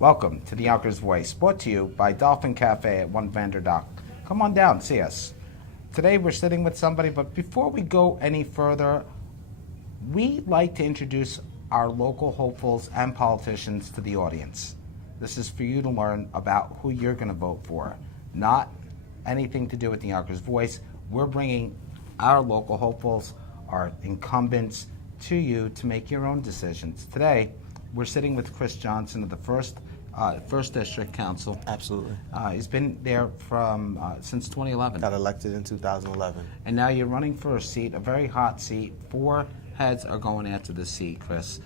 Welcome to the Yonkers Voice, brought to you by Dolphin Cafe at 1 Vanderdock. Come on down, see us. Today we're sitting with somebody, but before we go any further, we like to introduce our local hopefuls and politicians to the audience. This is for you to learn about who you're going to vote for, not anything to do with the Yonkers Voice. We're bringing our local hopefuls, our incumbents, to you to make your own decisions. Today, we're sitting with Chris Johnson of the First District Council. Absolutely. He's been there from since 2011. Got elected in 2011. And now you're running for a seat, a very hot seat. 4 heads are going after the seat, Chris.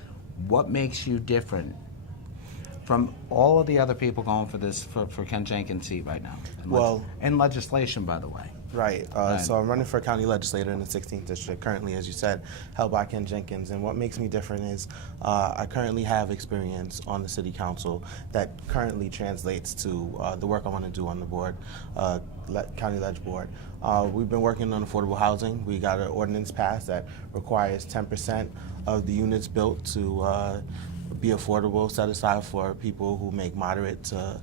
What makes you different from all of the other people going for this, for Ken Jenkings' seat right now? In legislation, by the way. Right. So I'm running for County Legislator in the 16th District, currently, as you said, held by Ken Jenkings. And what makes me different is I currently have experience on the City Council that currently translates to the work I want to do on the board, County Leg Board. We've been working on affordable housing. We got an ordinance passed that requires 10% of the units built to be affordable, set aside for people who make moderate to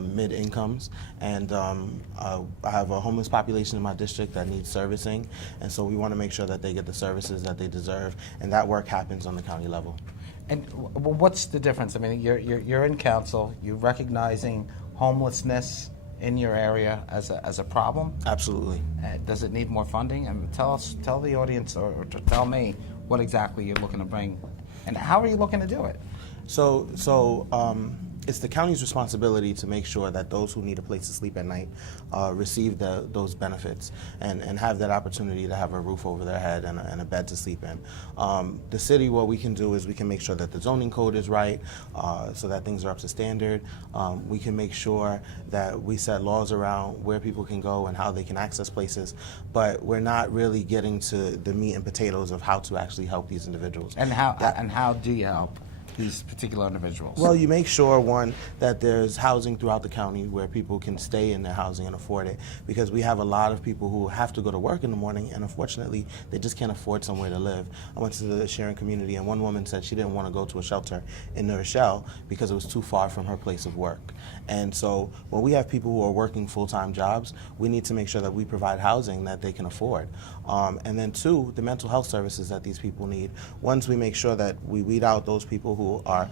mid incomes. And I have a homeless population in my district that needs servicing, and so we want to make sure that they get the services that they deserve, and that work happens on the county level. And what's the difference? I mean, you're in council, you're recognizing homelessness in your area as a problem? Absolutely. Does it need more funding? And tell the audience, or tell me what exactly you're looking to bring. And how are you looking to do it? So it's the county's responsibility to make sure that those who need a place to sleep at night receive those benefits and have that opportunity to have a roof over their head and a bed to sleep in. The city, what we can do is we can make sure that the zoning code is right, so that things are up to standard. We can make sure that we set laws around where people can go and how they can access places, but we're not really getting to the meat and potatoes of how to actually help these individuals. And how do you help these particular individuals? Well, you make sure, one, that there's housing throughout the county where people can stay in their housing and afford it, because we have a lot of people who have to go to work in the morning, and unfortunately, they just can't afford somewhere to live. I went to the sharing community, and one woman said she didn't want to go to a shelter in New Rochelle because it was too far from her place of work. And so when we have people who are working full-time jobs, we need to make sure that we provide housing that they can afford. And then 2, the mental health services that these people need. Once we make sure that we weed out those people who are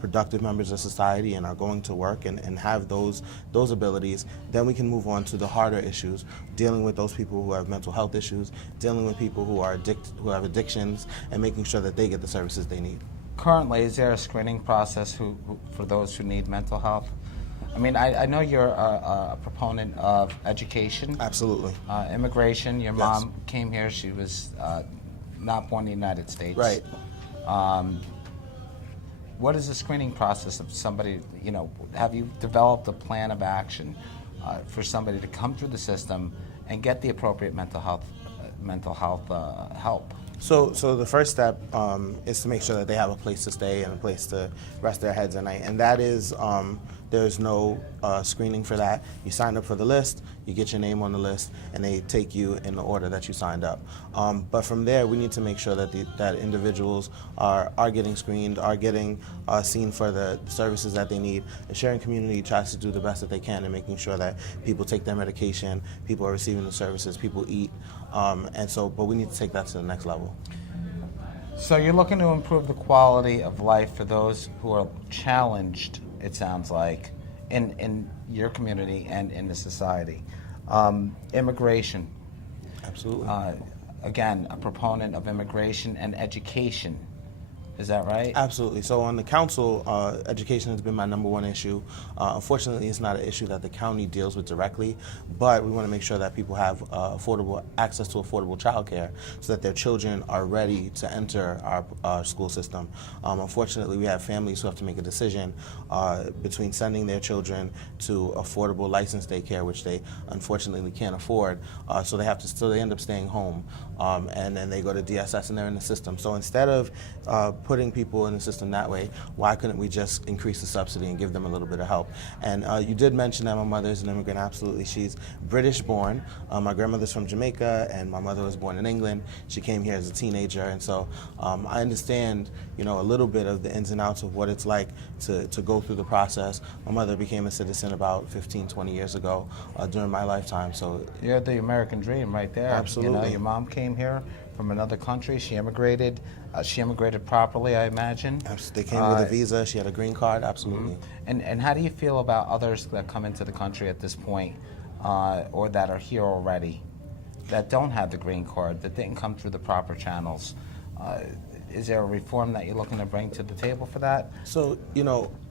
productive members of society and are going to work and have those abilities, then we can move on to the harder issues, dealing with those people who have mental health issues, dealing with people who have addictions, and making sure that they get the services they need. Currently, is there a screening process for those who need mental health? I mean, I know you're a proponent of education. Absolutely. Immigration. Your mom came here. She was not born in the United States. Right. What is the screening process of somebody, have you developed a plan of action for somebody to come through the system and get the appropriate mental health help? So the first step is to make sure that they have a place to stay and a place to rest their heads at night, and that is there's no screening for that. You sign up for the list, you get your name on the list, and they take you in the order that you signed up. But from there, we need to make sure that that individuals are getting screened, are getting seen for the services that they need. The sharing community tries to do the best that they can in making sure that people take their medication, people are receiving the services, people eat, but we need to take that to the next level. So you're looking to improve the quality of life for those who are challenged, it sounds like, in your community and in the society. Immigration. Absolutely. Again, a proponent of immigration and education. Is that right? Absolutely. So on the council, education has been my #1 issue. Unfortunately, it's not an issue that the county deals with directly, but we want to make sure that people have access to affordable childcare so that their children are ready to enter our school system. Unfortunately, we have families who have to make a decision between sending their children to affordable licensed daycare, which they unfortunately can't afford, so they end up staying home. and then they go to DSS and they're in the system. So instead of putting people in the system that way, why couldn't we just increase the subsidy and give them a little bit of help? And you did mention that my mother is an immigrant. Absolutely, she's British born. My grandmother's from Jamaica, and my mother was born in England. She came here as a teenager, and so I understand, a little bit of the ins and outs of what it's like to go through the process. My mother became a citizen about 15, 20 years ago during my lifetime. So you're the American dream right there. Absolutely. Your mom came here from another country. She immigrated. She immigrated properly, I imagine. They came with a visa. She had a green card. Absolutely. And how do you feel about others that come into the country at this point, or that are here already, that don't have the green card, that didn't come through the proper channels? Is there a reform that you're looking to bring to the table for that? So,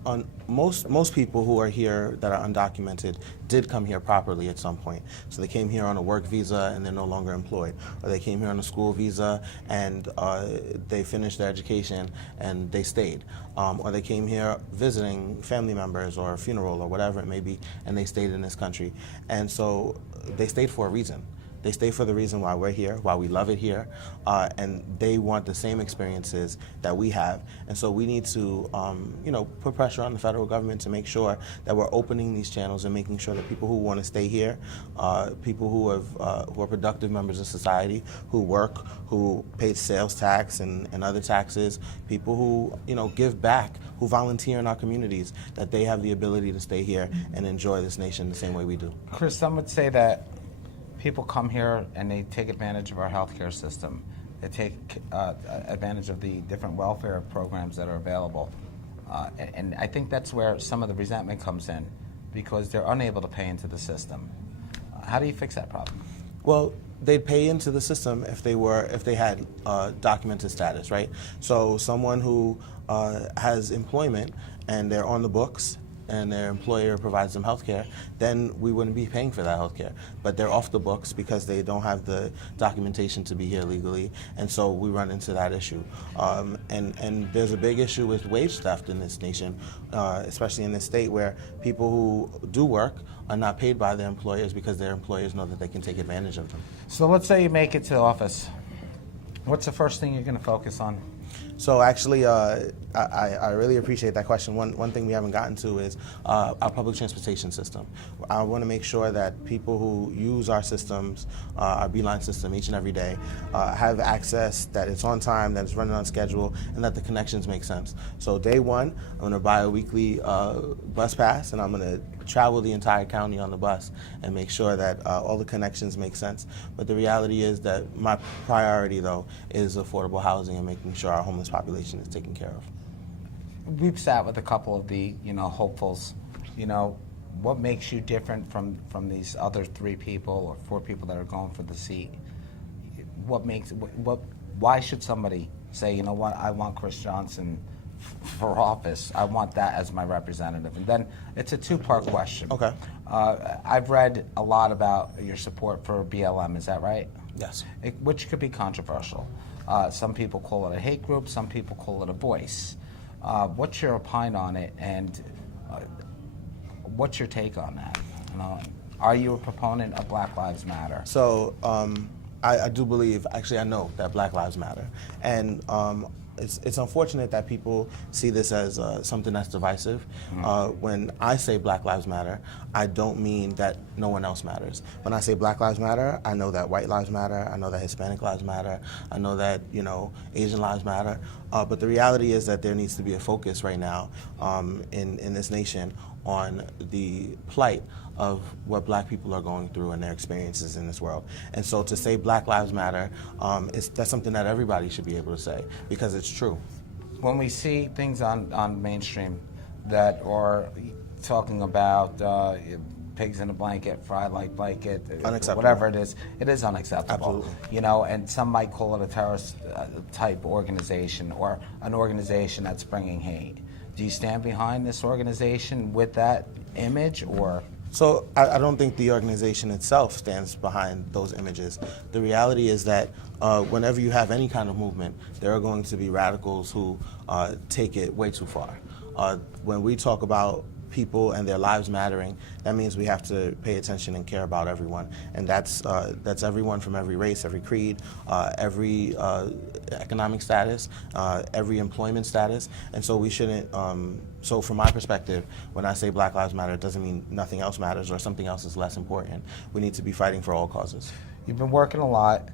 on most people who are here that are undocumented did come here properly at some point. So they came here on a work visa and they're no longer employed, or they came here on a school visa and they finished their education and they stayed, or they came here visiting family members or a funeral or whatever it may be, and they stayed in this country. And so they stayed for a reason. They stay for the reason why we're here, why we love it here, and they want the same experiences that we have. And so we need to, put pressure on the federal government to make sure that we're opening these channels and making sure that people who want to stay here, people who are productive members of society, who work, who pay sales tax and other taxes, people who give back, who volunteer in our communities, that they have the ability to stay here and enjoy this nation the same way we do. Chris, some would say that people come here and they take advantage of our healthcare system. They take advantage of the different welfare programs that are available. And I think that's where some of the resentment comes in, because they're unable to pay into the system. How do you fix that problem? Well, they'd pay into the system if they had documented status, right? So someone who has employment and they're on the books and their employer provides them health care, then we wouldn't be paying for that health care. But they're off the books because they don't have the documentation to be here legally, and so we run into that issue. And there's a big issue with wage theft in this nation, especially in this state, where people who do work are not paid by their employers because their employers know that they can take advantage of them. So let's say you make it to office. What's the first thing you're going to focus on? So actually, I really appreciate that question. One thing we haven't gotten to is our public transportation system. I want to make sure that people who use our systems, our Beeline system each and every day, have access, that it's on time, that it's running on schedule, and that the connections make sense. So day one, I'm going to buy a weekly bus pass, and I'm going to travel the entire county on the bus and make sure that all the connections make sense. But the reality is that my priority, though, is affordable housing and making sure our homeless population is taken care of. We've sat with a couple of the hopefuls. What makes you different from these other 3 people or 4 people that are going for the seat? Why should somebody say, you know what, I want Chris Johnson for office, I want that as my representative? And then it's a 2-part question. Okay. I've read a lot about your support for BLM, is that right? Yes. Which could be controversial. Some people call it a hate group, some people call it a voice. What's your opine on it, and what's your take on that? Are you a proponent of Black Lives Matter? So I do believe, actually I know that Black Lives Matter, and it's unfortunate that people see this as something that's divisive. When I say Black Lives Matter, I don't mean that no one else matters. When I say Black Lives Matter, I know that white lives matter, I know that Hispanic lives matter, I know that Asian lives matter. But the reality is that there needs to be a focus right now in this nation on the plight of what Black people are going through and their experiences in this world. And so to say Black Lives Matter, that's something that everybody should be able to say, because it's true. When we see things on mainstream that are talking about pigs in a blanket, fried like blanket, whatever it is unacceptable. Absolutely. And some might call it a terrorist type organization or an organization that's bringing hate. Do you stand behind this organization with that image, or? So I don't think the organization itself stands behind those images. The reality is that whenever you have any kind of movement, there are going to be radicals who take it way too far. When we talk about people and their lives mattering, that means we have to pay attention and care about everyone. And that's everyone from every race, every creed, every economic status, every employment status. And so we shouldn't, so from my perspective, when I say Black Lives Matter, it doesn't mean nothing else matters or something else is less important. We need to be fighting for all causes. You've been working a lot.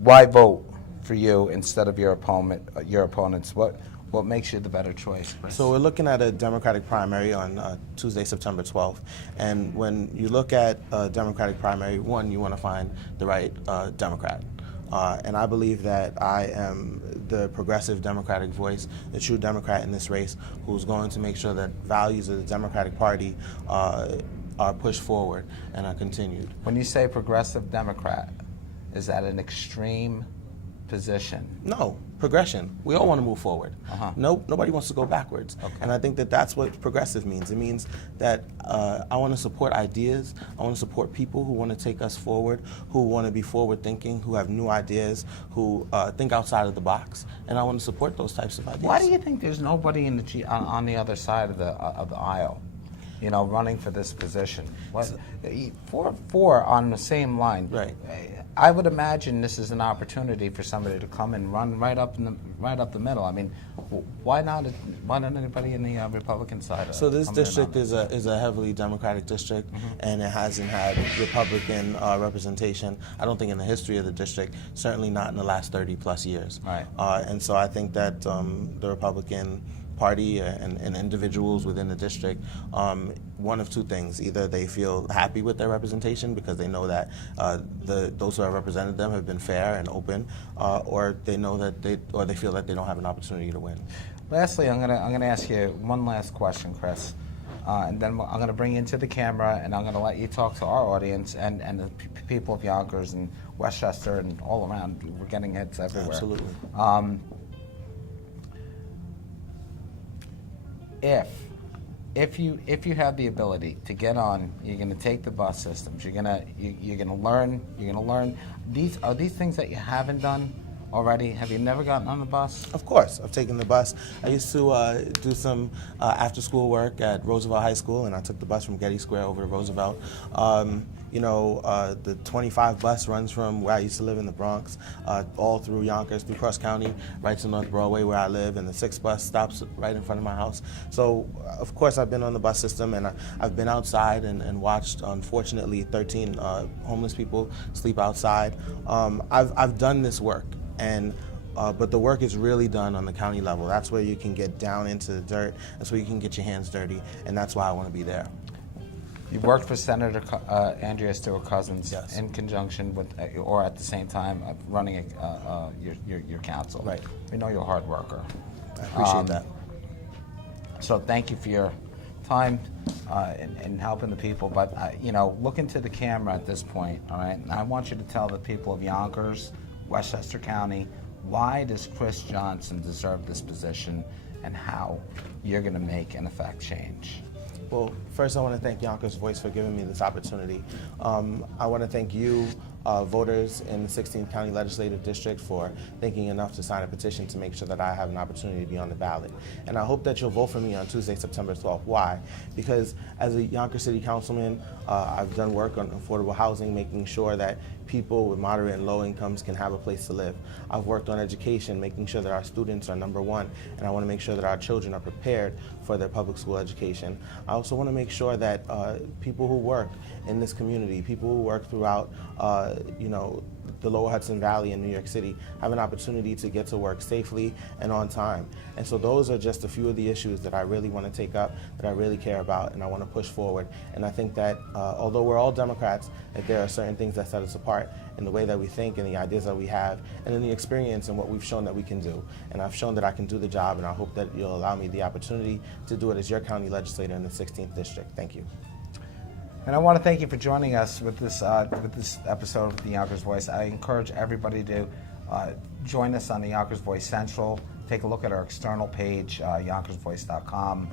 Why vote for you instead of your opponents? What makes you the better choice, Chris? So we're looking at a Democratic primary on Tuesday, September 12th. And when you look at a Democratic primary, one, you want to find the right Democrat. And I believe that I am the progressive Democratic voice, the true Democrat in this race, who's going to make sure that values of the Democratic Party are pushed forward and are continued. When you say progressive Democrat, is that an extreme position? No, progression. We all want to move forward. Uh-huh. Nobody wants to go backwards. Okay. And I think that that's what progressive means. It means that I want to support ideas. I want to support people who want to take us forward, who want to be forward thinking, who have new ideas, who think outside of the box. And I want to support those types of ideas. Why do you think there's nobody on the other side of the aisle, running for this position? Four on the same line. Right. I would imagine this is an opportunity for somebody to come and run right up the middle. I mean, why not anybody in the Republican side? So this district is a heavily Democratic district, mm-hmm. and it hasn't had Republican representation. I don't think in the history of the district, certainly not in the last 30 plus years. Right. And so I think that the Republican Party and individuals within the district, one of two things: either they feel happy with their representation because they know that those who have represented them have been fair and open, or they know that they feel that they don't have an opportunity to win. Lastly, I'm gonna ask you one last question, Chris, and then I'm gonna bring you into the camera, and I'm gonna let you talk to our audience and the people of Yonkers and Westchester and all around. We're getting hits everywhere. Absolutely. If you have the ability to get on, you're going to take the bus systems. You're going to learn. Are these things that you haven't done already? Have you never gotten on the bus? Of course, I've taken the bus. I used to do some after-school work at Roosevelt High School, and I took the bus from Getty Square over to Roosevelt. The 25 bus runs from where I used to live in the Bronx, all through Yonkers, through Cross County, right to North Broadway where I live, and the 6 bus stops right in front of my house. So, of course, I've been on the bus system, and I've been outside and watched, unfortunately, 13 homeless people sleep outside. I've done this work, but the work is really done on the county level. That's where you can get down into the dirt. That's where you can get your hands dirty, and that's why I want to be there. You worked for Senator Andrea Stewart-Cousins, yes, in conjunction with, or at the same time, running your council. Right. We know you're a hard worker. I appreciate that. So thank you for your time in helping the people. But look into the camera at this point. All right, and I want you to tell the people of Yonkers, Westchester County, why does Chris Johnson deserve this position, and how you're going to make and affect change. Well, first I want to thank Yonkers Voice for giving me this opportunity. I want to thank you, voters in the 16th County Legislative District, for thinking enough to sign a petition to make sure that I have an opportunity to be on the ballot. And I hope that you'll vote for me on Tuesday, September 12th. Why? Because as a Yonkers City Councilman, I've done work on affordable housing, making sure that people with moderate and low incomes can have a place to live. I've worked on education, making sure that our students are number one, and I want to make sure that our children are prepared for their public school education. I also want to make sure that people who work in this community, people who work throughout, the Lower Hudson Valley in New York City, have an opportunity to get to work safely and on time. And so those are just a few of the issues that I really want to take up, that I really care about, and I want to push forward. And I think that although we're all Democrats, that there are certain things that set us apart in the way that we think and the ideas that we have, and in the experience and what we've shown that we can do. And I've shown that I can do the job, and I hope that you'll allow me the opportunity to do it as your county legislator in the 16th district. Thank you. And I want to thank you for joining us with this episode of the Yonkers Voice. I encourage everybody to join us on the Yonkers Voice Central. Take a look at our external page, yonkersvoice.com.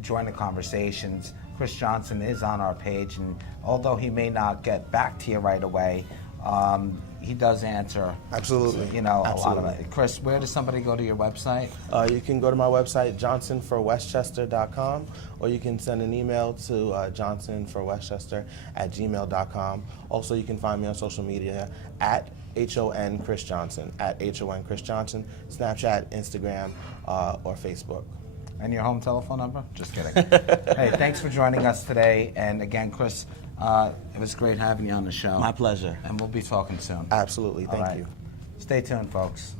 Join the conversations. Chris Johnson is on our page, and although he may not get back to you right away, He does answer. Absolutely. You know, Absolutely. a lot of it. Chris, where does somebody go to your website? You can go to my website, johnsonforwestchester.com, or you can send an email to johnsonforwestchester@gmail.com. Also, you can find me on social media at HON Chris Johnson, at HON Chris Johnson, Snapchat, Instagram, or Facebook. And your home telephone number? Just kidding. Hey, thanks for joining us today. And again, Chris, it was great having you on the show. My pleasure. And we'll be talking soon. Absolutely. All Thank right. you. Stay tuned, folks.